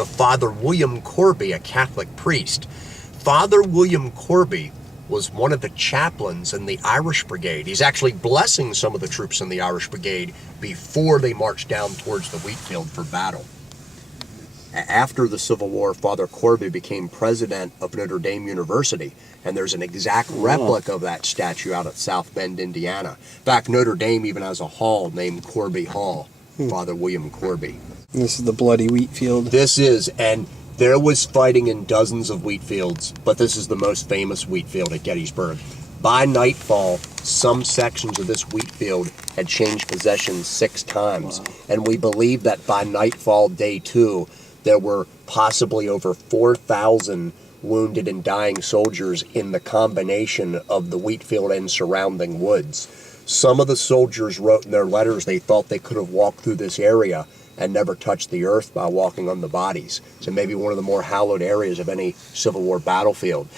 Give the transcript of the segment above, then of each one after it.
to Father William Corby, a Catholic priest. Father William Corby was one of the chaplains in the Irish Brigade. He's actually blessing some of the troops in the Irish Brigade before they march down towards the wheat field for battle. After the Civil War, Father Corby became president of Notre Dame University, and there's an exact replica of that statue out at South Bend, Indiana. In fact, Notre Dame even has a hall named Corby Hall, Father William Corby. This is the bloody wheat field. This is, and there was fighting in dozens of wheat fields, but this is the most famous wheat field at Gettysburg. By nightfall, some sections of this wheat field had changed possession 6 times, and we believe that by nightfall day 2, there were possibly over 4,000 wounded and dying soldiers in the combination of the wheat field and surrounding woods. Some of the soldiers wrote in their letters they thought they could have walked through this area and never touched the earth by walking on the bodies. So maybe one of the more hallowed areas of any Civil War battlefield.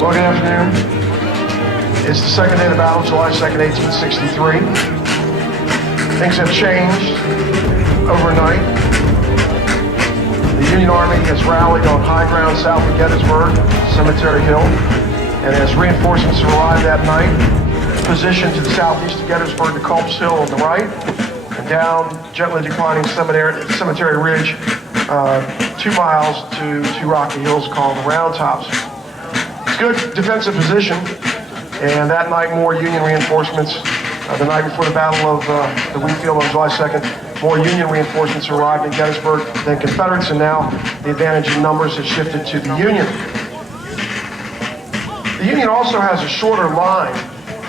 Well, good afternoon. It's the second day of the battle, July 2nd, 1863. Things have changed overnight. The Union Army has rallied on high ground south of Gettysburg, Cemetery Hill, and as reinforcements arrived that night, positioned to the southeast of Gettysburg, the Krepps Hill on the right, and down gently declining Cemetery Ridge, 2 miles to two rocky hills called the Round Tops. It's a good defensive position, and that night more Union reinforcements, the night before the Battle of the Wheat Field on July 2nd, more Union reinforcements arrived in Gettysburg than Confederates, and now the advantage in numbers has shifted to the Union. The Union also has a shorter line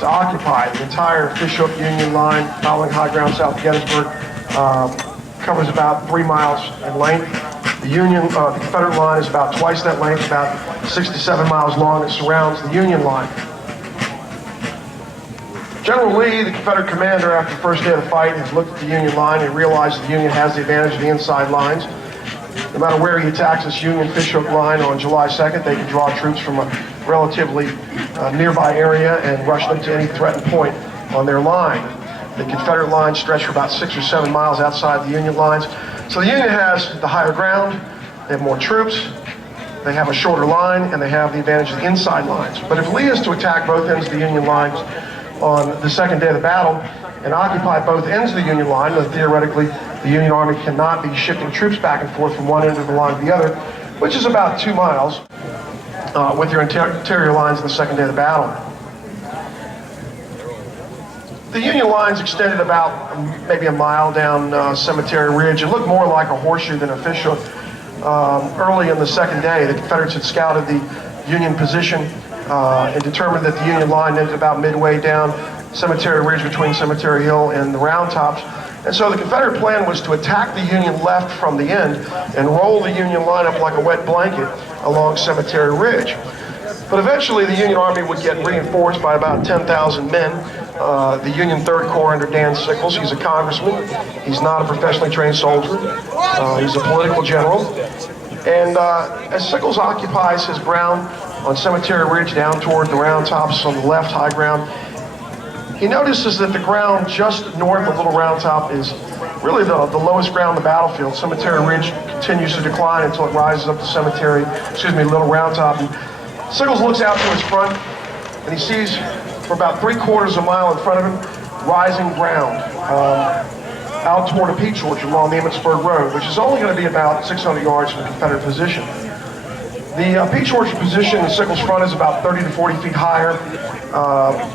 to occupy. The entire Fishhook Union line following high ground south of Gettysburg covers about 3 miles in length. The Confederate line is about twice that length, about 6 to 7 miles long. It surrounds the Union line. General Lee, the Confederate commander, after the first day of the fight, has looked at the Union line and realized the Union has the advantage of the inside lines. No matter where he attacks this Union Fishhook line on July 2nd, they can draw troops from a relatively nearby area and rush them to any threatened point on their line. The Confederate lines stretch for about 6 or 7 miles outside the Union lines. So the Union has the higher ground, they have more troops, they have a shorter line, and they have the advantage of the inside lines. But if Lee is to attack both ends of the Union lines on the second day of the battle and occupy both ends of the Union line, then theoretically the Union Army cannot be shifting troops back and forth from one end of the line to the other, which is about 2 miles with your interior lines on the second day of the battle. The Union lines extended about maybe a mile down Cemetery Ridge. It looked more like a horseshoe than a fishhook. Early in the second day, the Confederates had scouted the Union position and determined that the Union line ended about midway down Cemetery Ridge between Cemetery Hill and the Round Tops. And so the Confederate plan was to attack the Union left from the end and roll the Union line up like a wet blanket along Cemetery Ridge. But eventually the Union Army would get reinforced by about 10,000 men. The Union 3rd Corps under Dan Sickles. He's a congressman. He's not a professionally trained soldier. He's a political general. And as Sickles occupies his ground on Cemetery Ridge down toward the Round Tops on the left, high ground, he notices that the ground just north of Little Round Top is really the lowest ground on the battlefield. Cemetery Ridge continues to decline until it rises up to Little Round Top. And Sickles looks out to his front, and he sees for about 3/4 of a mile in front of him, rising ground out toward a peach orchard along the Emmitsburg Road, which is only going to be about 600 yards from the Confederate position. The peach orchard position in Sickles' front is about 30 to 40 feet higher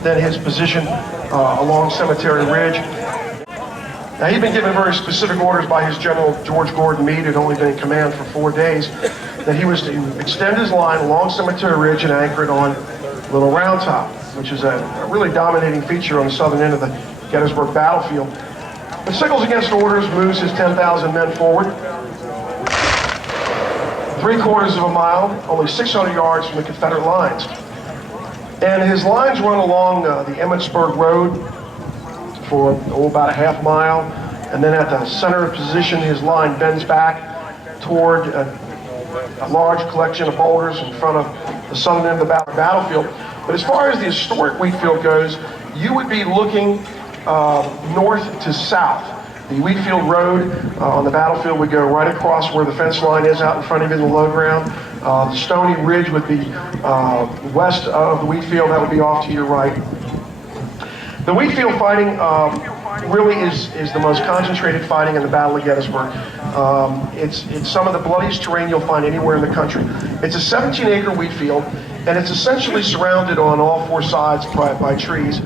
than his position along Cemetery Ridge. Now, he'd been given very specific orders by his general, George Gordon Meade, who'd only been in command for 4 days, that he was to extend his line along Cemetery Ridge and anchor it on Little Round Top, which is a really dominating feature on the southern end of the Gettysburg battlefield. But Sickles, against orders, moves his 10,000 men forward. 3/4 of a mile, only 600 yards from the Confederate lines. And his lines run along the Emmitsburg Road for about a half mile. And then at the center of position, his line bends back toward a large collection of boulders in front of the southern end of the battlefield. But as far as the historic wheat field goes, you would be looking north to south. The wheat field road on the battlefield would go right across where the fence line is out in front of you in the low ground. The Stony Ridge would be west of the wheat field. That would be off to your right. The wheat field fighting really is the most concentrated fighting in the Battle of Gettysburg. It's some of the bloodiest terrain you'll find anywhere in the country. It's a 17-acre wheat field, and it's essentially surrounded on all 4 sides by trees.